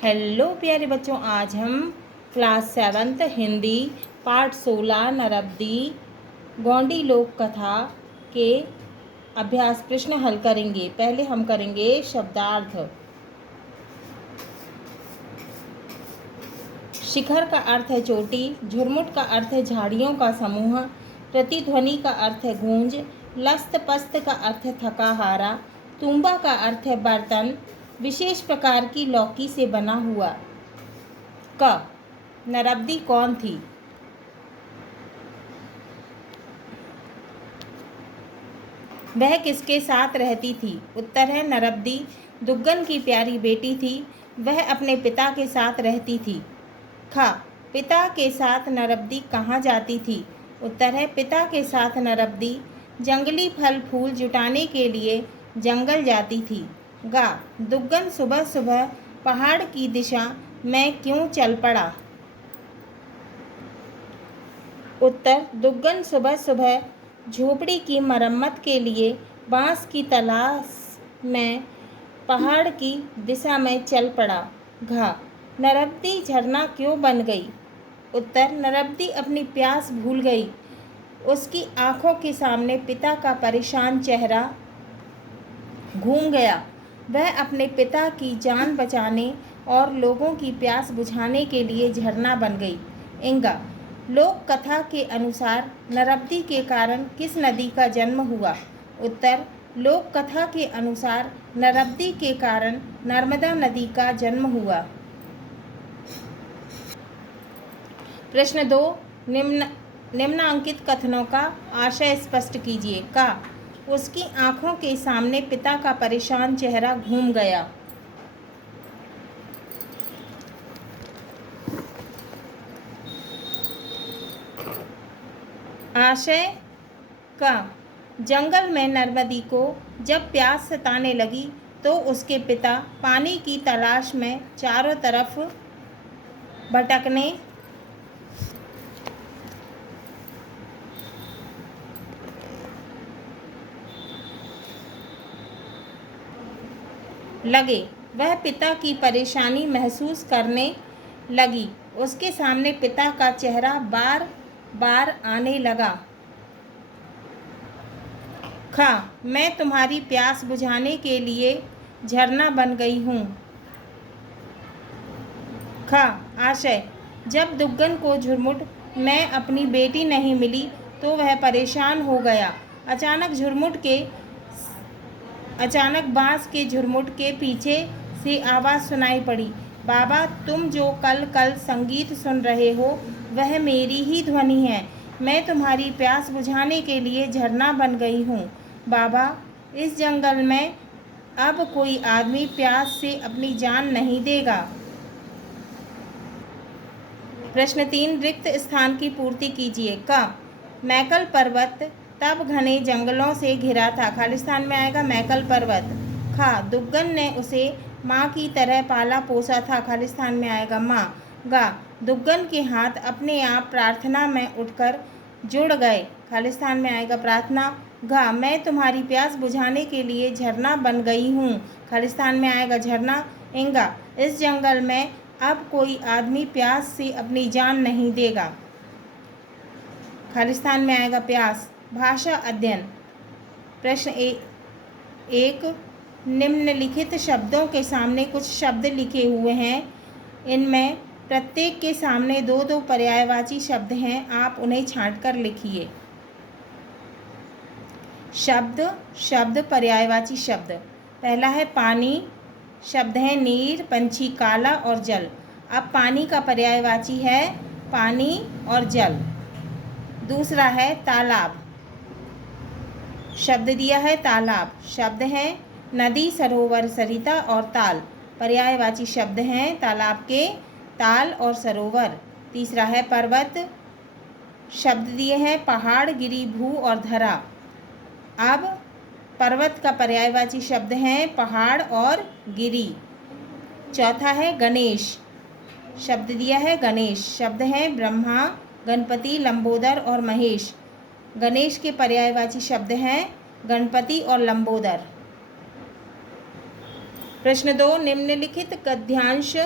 Hello प्यारे बच्चों, आज हम class 7th Hindi part 16 Narbadi Gondi लोक कथा के अभ्यास प्रश्न हल करेंगे। पहले हम करेंगे शब्दार्थ। शिखर का अर्थ है चोटी, झुरमुट का अर्थ है झाड़ियों का समूह, प्रतिध्वनि का अर्थ है गूंज, लस्त पस्त का अर्थ है थका हारा, तुम्बा का अर्थ है बर्तन, विशेष प्रकार की लौकी से बना हुआ। क नरब्दी कौन थी? वह किसके साथ रहती थी? उत्तर है नरब्दी दुग्गन की प्यारी बेटी थी। वह अपने पिता के साथ रहती थी। ख पिता के साथ नरब्दी कहाँ जाती थी? उत्तर है पिता के साथ नरब्दी जंगली फल फूल जुटाने के लिए जंगल जाती थी। गा दुग्गन सुबह सुबह पहाड़ की दिशा में क्यों चल पड़ा? उत्तर दुग्गन सुबह सुबह झोपड़ी की मरम्मत के लिए बांस की तलाश में पहाड़ की दिशा में चल पड़ा। घा नरब्दी झरना क्यों बन गई? उत्तर नरब्दी अपनी प्यास भूल गई। उसकी आंखों के सामने पिता का परेशान चेहरा घूम गया। वह अपने पिता की जान बचाने और लोगों की प्यास बुझाने के लिए झरना बन गई। इंगा लोक कथा के अनुसार नरब्दी के कारण किस नदी का जन्म हुआ? उत्तर लोक कथा के अनुसार नरब्दी के कारण नर्मदा नदी का जन्म हुआ। प्रश्न 2 निम्नांकित कथनों का आशय स्पष्ट कीजिए। का उसकी आंखों के सामने पिता का परेशान चेहरा घूम गया। आशय का जंगल में नर्मदी को जब प्यास सताने लगी तो उसके पिता पानी की तलाश में चारों तरफ भटकने लगे। वह पिता की परेशानी महसूस करने लगी। उसके सामने पिता का चेहरा बार बार आने लगा। खा मैं तुम्हारी प्यास बुझाने के लिए झरना बन गई हूँ। खा आशय जब दुग्गन को झुरमुट में अपनी बेटी नहीं मिली तो वह परेशान हो गया। अचानक बांस के झुरमुट के पीछे से आवाज़ सुनाई पड़ी। बाबा, तुम जो कल कल संगीत सुन रहे हो वह मेरी ही ध्वनि है। मैं तुम्हारी प्यास बुझाने के लिए झरना बन गई हूँ। बाबा, इस जंगल में अब कोई आदमी प्यास से अपनी जान नहीं देगा। प्रश्न 3 रिक्त स्थान की पूर्ति कीजिए। क मैकल पर्वत तब घने जंगलों से घिरा था। खाली स्थान में आएगा मैकल पर्वत। खा दुग्गन ने उसे माँ की तरह पाला पोसा था। खाली स्थान में आएगा माँ। गा दुग्गन के हाथ अपने आप प्रार्थना में उठकर जुड़ गए। खाली स्थान में आएगा प्रार्थना। घा मैं तुम्हारी प्यास बुझाने के लिए झरना बन गई हूँ। खाली स्थान में आएगा झरना। इंगा इस जंगल में अब कोई आदमी प्यास से अपनी जान नहीं देगा। खाली स्थान में आएगा प्यास। भाषा अध्ययन। प्रश्न 1 निम्नलिखित शब्दों के सामने कुछ शब्द लिखे हुए हैं। इनमें प्रत्येक के सामने 2-2 पर्यायवाची शब्द हैं। आप उन्हें छांटकर लिखिए। शब्द पर्यायवाची शब्द। पहला है पानी। शब्द है नीर, पंछी, काला और जल। अब पानी का पर्यायवाची है पानी और जल। दूसरा है तालाब। शब्द दिया है तालाब। शब्द हैं नदी, सरोवर, सरिता और ताल। पर्यायवाची शब्द हैं तालाब के ताल और सरोवर। तीसरा है पर्वत। शब्द दिए हैं पहाड़, गिरी, भू और धरा। अब पर्वत का पर्यायवाची शब्द हैं पहाड़ और गिरी। चौथा है गणेश। शब्द दिया है गणेश। शब्द हैं ब्रह्मा, गणपति, लंबोदर और महेश। गणेश के पर्यायवाची शब्द हैं गणपति और लंबोदर। प्रश्न 2 निम्नलिखित गद्यांश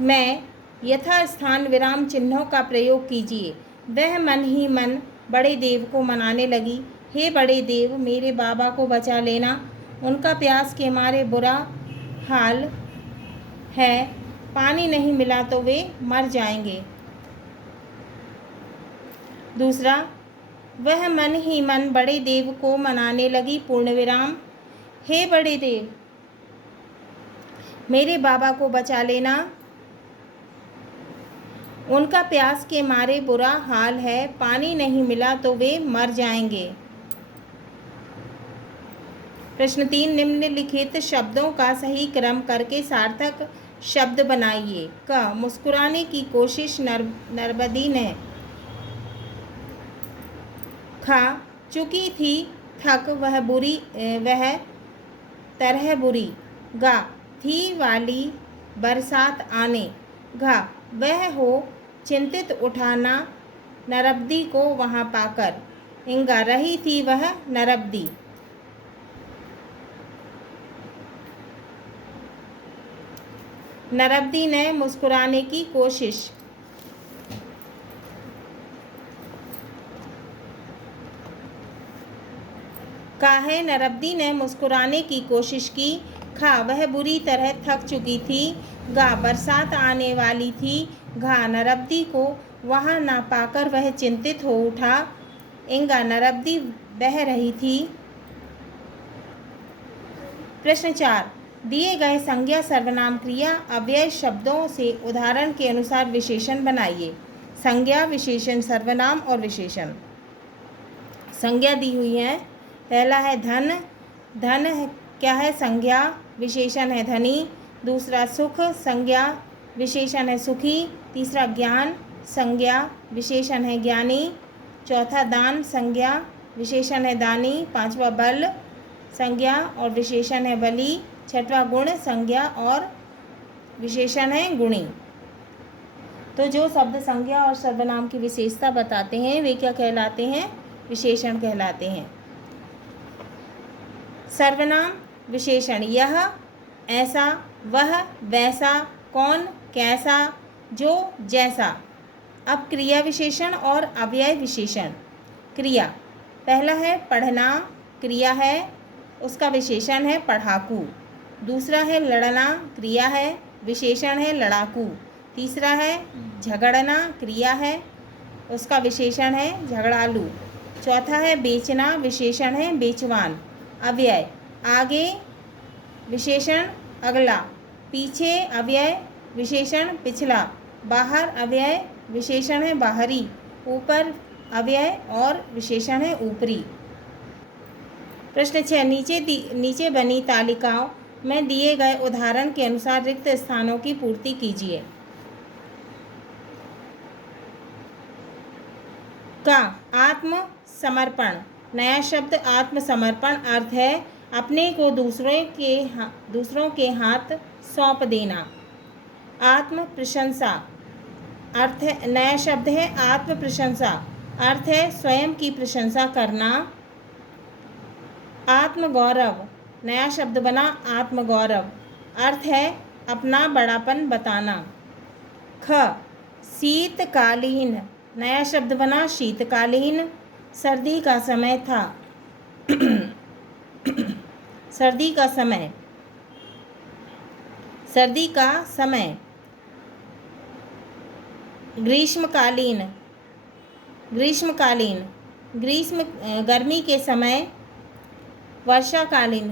मैं यथा स्थान विराम चिन्हों का प्रयोग कीजिए। वह मन ही मन बड़े देव को मनाने लगी। हे बड़े देव, मेरे बाबा को बचा लेना, उनका प्यास के मारे बुरा हाल है, पानी नहीं मिला तो वे मर जाएंगे। दूसरा, वह मन ही मन बड़े देव को मनाने लगी, पूर्ण विराम। हे बड़े देव, मेरे बाबा को बचा लेना, उनका प्यास के मारे बुरा हाल है, पानी नहीं मिला तो वे मर जाएंगे। प्रश्न 3, निम्नलिखित शब्दों का सही क्रम करके सार्थक शब्द बनाइए। क, मुस्कुराने की कोशिश नरबदी ने। ख, चुकी थी थक वह तरह बुरी। ग, थी वाली बरसात आने। घ, वह हो चिंतित उठाना नरबदी को वहाँ पाकर। इंगा, रही थी वह नरबदी। नरबदी ने मुस्कुराने की कोशिश। काहे नरबदी ने मुस्कुराने की कोशिश की। खा, वह बुरी तरह थक चुकी थी। गा, बरसात आने वाली थी। घा, नरबदी को वहाँ ना पाकर वह चिंतित हो उठा। इंगा, नरबदी बह रही थी। प्रश्न 4, दिए गए संज्ञा सर्वनाम क्रिया अव्यय शब्दों से उदाहरण के अनुसार विशेषण बनाइए। संज्ञा, विशेषण, सर्वनाम और विशेषण। संज्ञा दी हुई है। पहला है धन। धन क्या है? संज्ञा। विशेषण है धनी। दूसरा सुख, संज्ञा, विशेषण है सुखी। तीसरा ज्ञान, संज्ञा, विशेषण है ज्ञानी। चौथा दान, संज्ञा, विशेषण है दानी। पांचवा बल, संज्ञा और विशेषण है बली। छठवां गुण, संज्ञा और विशेषण है गुणी। तो जो शब्द संज्ञा और सर्वनाम की विशेषता बताते हैं वे क्या कहलाते हैं? विशेषण कहलाते हैं। सर्वनाम विशेषण, यह, ऐसा, वह, वैसा, कौन, कैसा, जो, जैसा। अब क्रिया विशेषण और अव्यय विशेषण। क्रिया, पहला है पढ़ना, क्रिया है, उसका विशेषण है पढ़ाकू। दूसरा है लड़ना, क्रिया है, विशेषण है लड़ाकू। तीसरा है झगड़ना, क्रिया है, उसका विशेषण है झगड़ालू। चौथा है बेचना, विशेषण है बेचवान। अव्यय, आगे विशेषण अगला, पीछे अव्यय विशेषण पिछला, बाहर अव्यय विशेषण है बाहरी, ऊपर अव्यय और विशेषण है ऊपरी। प्रश्न 6, नीचे बनी तालिकाओं में दिए गए उदाहरण के अनुसार रिक्त स्थानों की पूर्ति कीजिए। का, आत्मसमर्पण। नया शब्द आत्मसमर्पण। अर्थ है अपने को दूसरों के हाथ सौंप देना। आत्म प्रशंसा। अर्थ है, नया शब्द है आत्म प्रशंसा। अर्थ है स्वयं की प्रशंसा करना। आत्मगौरव। नया शब्द बना आत्मगौरव। अर्थ है अपना बड़ापन बताना। ख, शीतकालीन। नया शब्द बना शीतकालीन। सर्दी का समय था। सर्दी का समय। सर्दी का समय। ग्रीष्मकालीन। ग्रीष्मकालीन, गर्मी के समय। वर्षाकालीन,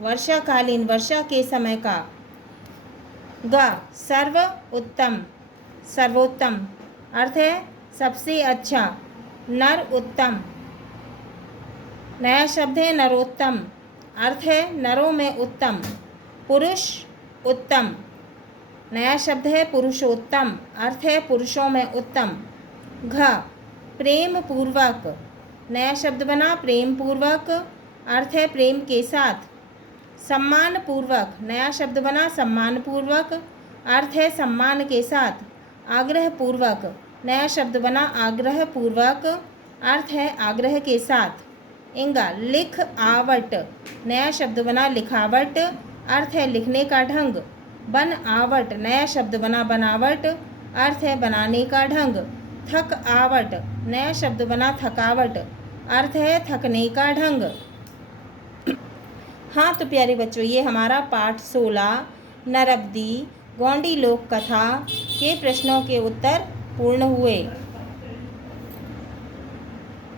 वर्षाकालीन, वर्षा के समय का। ग, सर्व उत्तम, सर्वोत्तम। अर्थ है सबसे अच्छा। नर उत्तम। नया शब्द है नरोत्तम। अर्थ है नरों में उत्तम। पुरुष उत्तम। नया शब्द है पुरुषोत्तम। अर्थ है पुरुषों में उत्तम। घ, प्रेम पूर्वक। नया शब्द बना प्रेम पूर्वक। अर्थ है प्रेम के साथ। सम्मान पूर्वक। नया शब्द बना सम्मान पूर्वक। अर्थ है सम्मान के साथ। आग्रह पूर्वक। नया शब्द बना आग्रह पूर्वक। अर्थ है आग्रह के साथ। इंगा, लिख आवट। नया शब्द बना लिखावट। अर्थ है लिखने का ढंग। बन आवट नया शब्द बना बनावट, अर्थ है बनाने का ढंग। थक आवट नया शब्द बना थकावट, अर्थ है थकने का ढंग। हाँ तो प्यारे बच्चों, ये हमारा पाठ 16 नरब्दी गोंडी लोक कथा के प्रश्नों के उत्तर पूर्ण हुए।